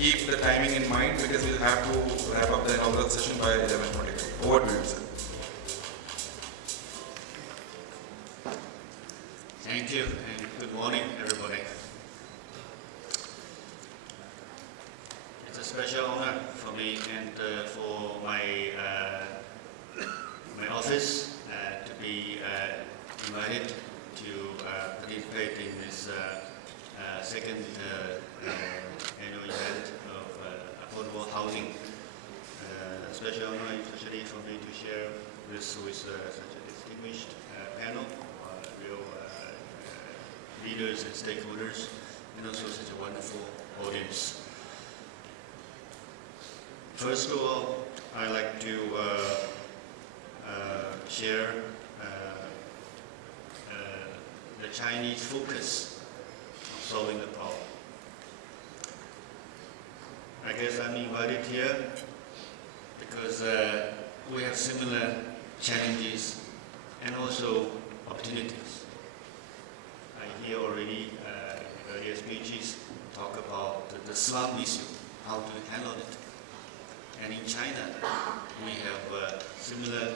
keep the timing in mind because we'll have to wrap up the inaugural session by 11:45. Over to you, sir. Thank you, and good morning, everybody. It's a special honor for me and for my office to be invited to participate in this second annual event of affordable housing. Special honor, especially for me to share this with such a distinguished panel, real leaders and stakeholders, and also such a wonderful audience. First of all, I'd like to share the Chinese focus on solving the problem. I guess I'm invited here because we have similar challenges and also opportunities. I hear already earlier speeches talk about the slum issue, how to handle it. And in China, we have similar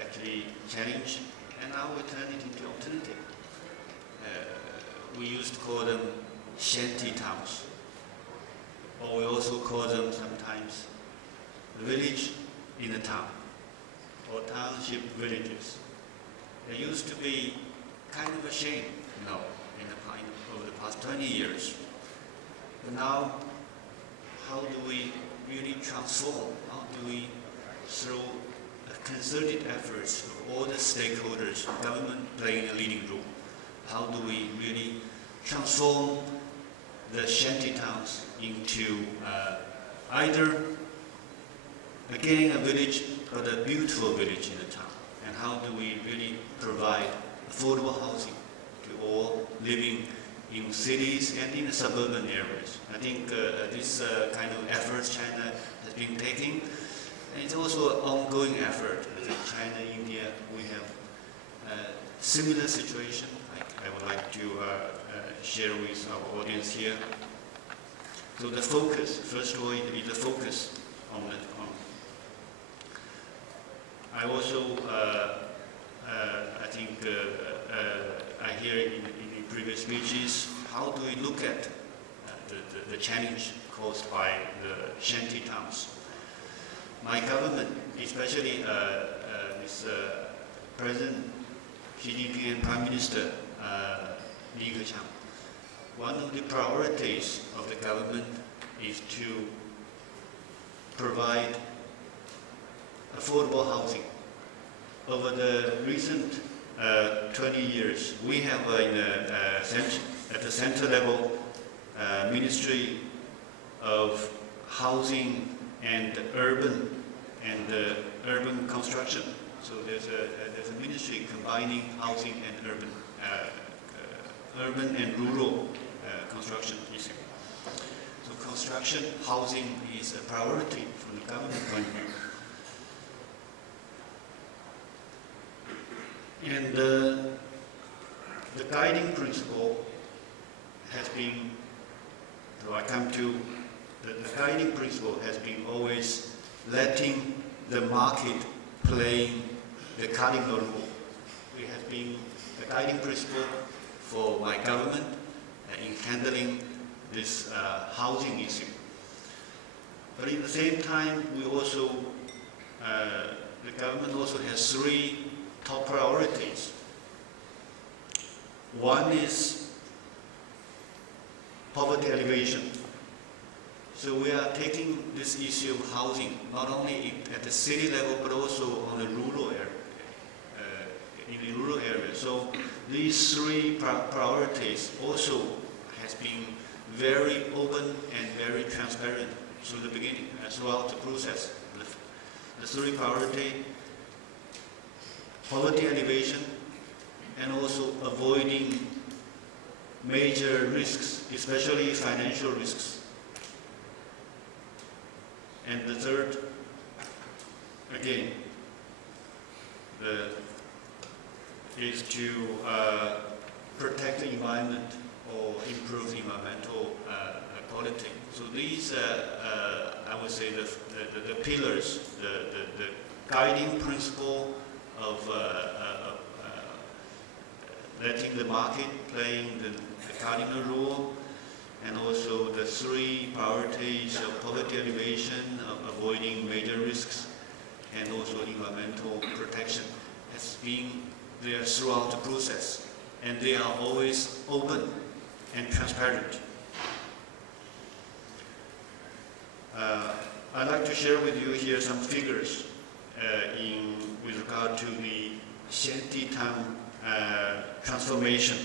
actually challenge, and now we turn it into alternative. We used to call them shanty towns, or we also call them sometimes village in a town, or township villages. They used to be kind of a shame, over the past 20 years. But now, how do we really transform? How do we, through concerted efforts of all the stakeholders, government playing a leading role, how do we really transform the shanty towns into either, again, a village, but a beautiful village in a town? And how do we really provide affordable housing to all living in cities and in the suburban areas? I think this kind of efforts China has been taking, and it's also an ongoing effort. I think China, India, we have a similar situation. I would like to share with our audience here. So the focus, first of all, is the focus on the. I also, I think, I hear in the previous speeches, how do we look at the challenge caused by the shanty towns? My government, especially this President Xi Jinping and Prime Minister Li Keqiang, one of the priorities of the government is to provide affordable housing. Over the recent 20 years, we have at the center level Ministry of Housing and Urban Construction. So there's a ministry combining housing and urban and rural construction issue. So construction, housing is a priority from the government point of view. And the guiding principle has been, so I come to, the guiding principle has been always letting the market play the cardinal role. It has been the guiding principle for my government in handling this housing issue. But at the same time, we also, the government also has three top priorities. One is poverty alleviation. So we are taking this issue of housing not only at the city level but also on the rural area, in the rural area. So these three priorities also has been very open and very transparent through the beginning and throughout the process. The three priorities: poverty alleviation, and also avoiding major risks, especially financial risks. And the third, again, is to protect the environment or improve the environmental quality. So these, I would say, the pillars, the guiding principle of letting the market playing the cardinal role, and also the three priorities of poverty alleviation, of avoiding major risks, and also environmental protection has been there throughout the process. And they are always open and transparent. I'd like to share with you here some figures with regard to the shantytown transformation.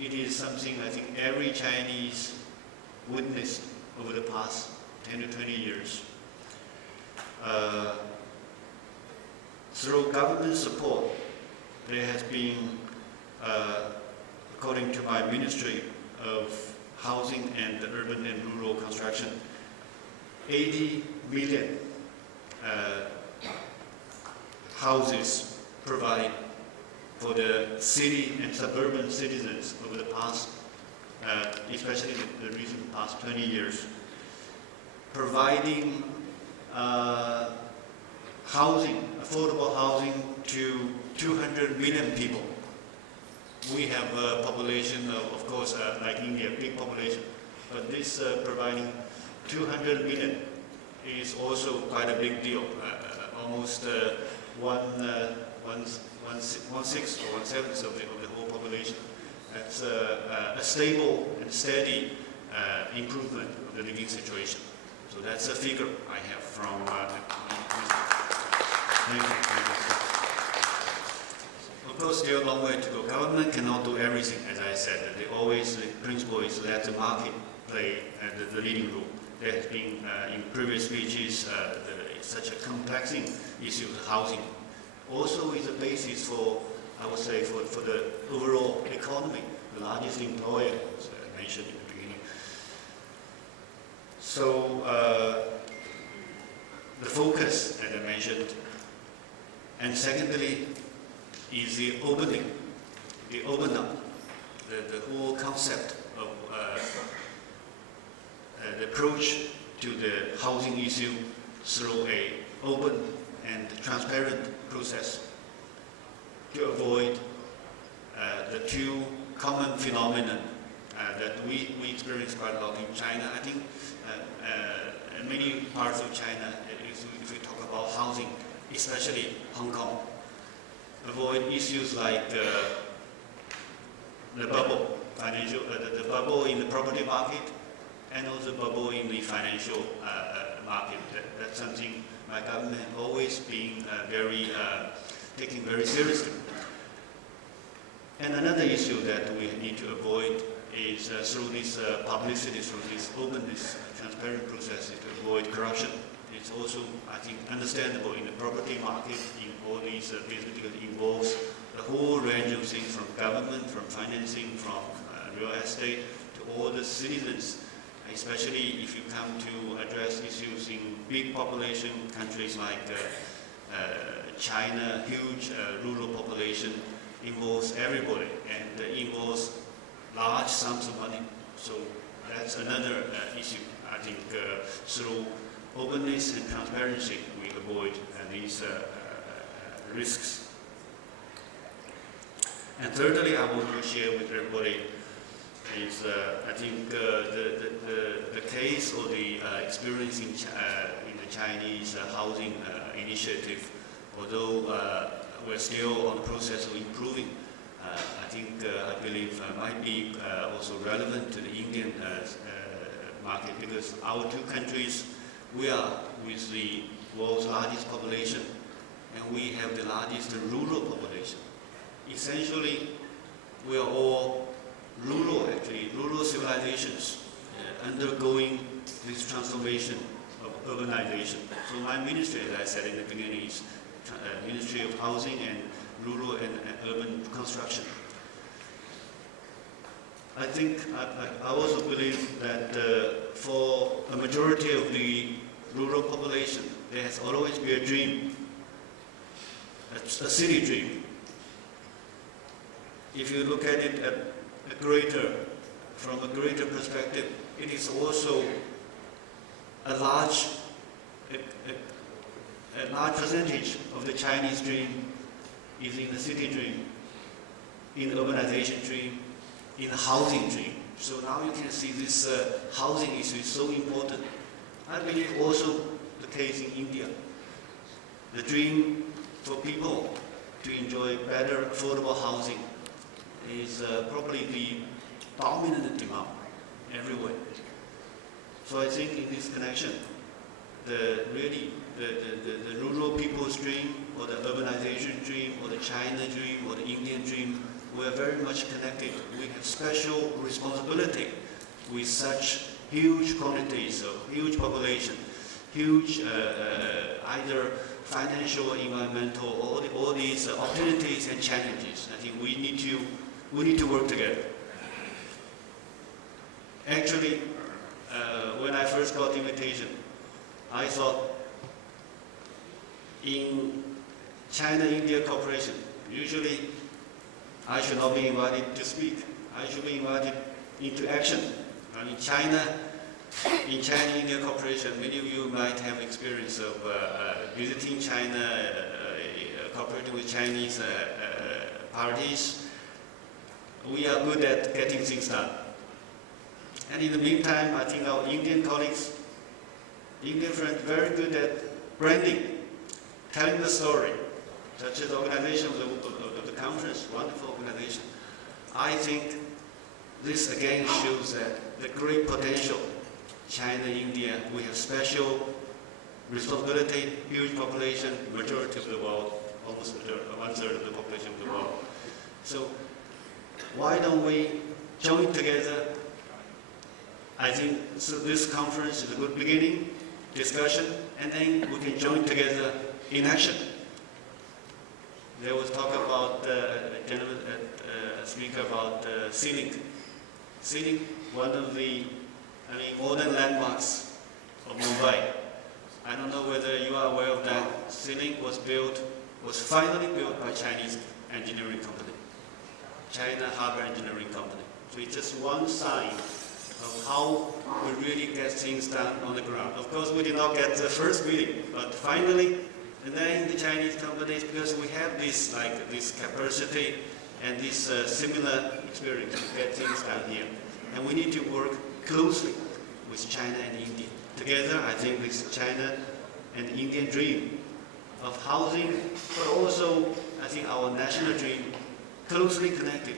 It is something I think every Chinese witnessed over the past 10 to 20 years. Through government support, there has been, according to my Ministry of Housing and Urban and Rural Construction, 80 million houses provided for the city and suburban citizens over the past, especially the recent past 20 years, providing housing, affordable housing to 200 million people. We have a population of course, like India, big population, but this providing 200 million is also quite a big deal, almost one-sixth or one-seventh of the whole population. That's a stable and steady improvement of the living situation. So that's a figure I have from Thank you. Of course, still a long way to go. Government cannot do everything, as I said. The principle is let the market play the leading role. There has been, in previous speeches, such a complex issue of housing. Also is a basis for, I would say, for the overall economy, the largest employer, as I mentioned in the beginning. So, the focus, as I mentioned, and secondly, is the opening, the open up, the whole concept of the approach to the housing issue through an open and transparent process to avoid the two common phenomena that we experience quite a lot in China. I think in many parts of China, if we talk about housing, especially Hong Kong, avoid issues like the bubble, the bubble in the property market, and also bubble in the financial market. That's something my government has always been taking very seriously. And another issue that we need to avoid is through this publicity, through this openness, transparent process, to avoid corruption. It's also, I think, understandable in the property market, in all these business, because it involves the whole range of things, from government, from financing, from real estate, to all the citizens, especially if you come to address issues in big population countries like China, huge rural population, involves everybody, and involves large sums of money. So that's another issue. I think through openness and transparency, we avoid these risks. And thirdly, I want to share with everybody is, I think, the case or the experience in the Chinese housing initiative, although we're still on the process of improving, I think, I believe might be also relevant to the Indian market, because our two countries, we are with the world's largest population, and we have the largest rural population. Essentially, we are all rural civilizations undergoing this transformation of urbanization. So my ministry, as I said in the beginning, is Ministry of Housing and Rural and Urban Construction. I think, I also believe that for a majority of the rural population, there has always been a dream, a city dream. If you look at it from a greater perspective, it is also a large percentage of the Chinese dream is in the city dream, in the urbanization dream, in the housing dream. So now you can see this housing issue is so important. I believe also the case in India. The dream for people to enjoy better affordable housing is probably the dominant demand everywhere. So I think in this connection, the rural people's dream, or the urbanization dream, or the China dream, or the Indian dream, we are very much connected. We have special responsibility with such huge quantities of huge population, huge either financial, environmental, all these opportunities and challenges. I think we need to work together. Actually, when I first got the invitation, I thought in China-India cooperation, usually I should not be invited to speak. I should be invited into action. In China-India cooperation, many of you might have experience of visiting China, cooperating with Chinese parties. We are good at getting things done. And in the meantime, I think our Indian colleagues, Indian friends, very good at branding, telling the story, such as the organization of the conference, wonderful organization. I think this again shows that the great potential, China, India, we have special responsibility, huge population, majority of the world, almost one-third of the population of the world. So why don't we join together? I think so this conference is a good beginning, discussion, and then we can join together in action. There was talk about a gentleman, a speaker about scenic. Scenic, one of the modern landmarks of Mumbai. I don't know whether you are aware of that. Scenic was finally built by Chinese engineering company, China Harbor Engineering Company. So it's just one sign of how we really get things done on the ground. Of course, we did not get the first meeting, but finally, and then the Chinese companies, because we have this capacity and this similar experience to get things done here. And we need to work closely with China and India. Together, I think this China and Indian dream of housing, but also I think our national dream, closely connected.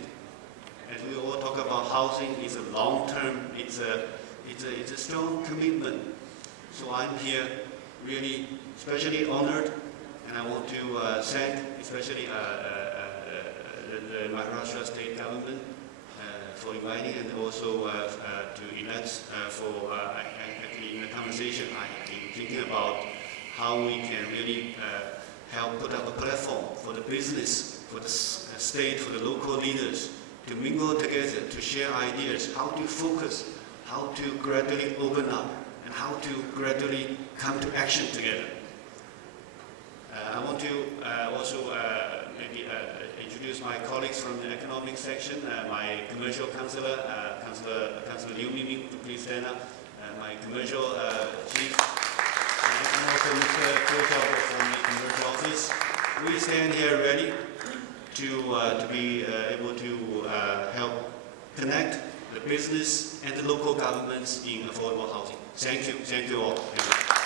As we all talk about housing, it's a long-term, it's a strong commitment. So I'm here really especially honored, and I want to thank especially the Maharashtra state government for inviting, and also to Elets for actually in the conversation I've been thinking about how we can really help put up a platform for the business, for the state, for the local leaders to mingle together, to share ideas, how to focus, how to gradually open up, and how to gradually come to action together. I want to also maybe introduce my colleagues from the economic section, my commercial counselor, Councillor Liu Miming, please stand up, my commercial chief, and also Mr. Guocai from the commercial office. We stand here ready to be able to help connect the business and the local governments in affordable housing. Thank you all. Thank you.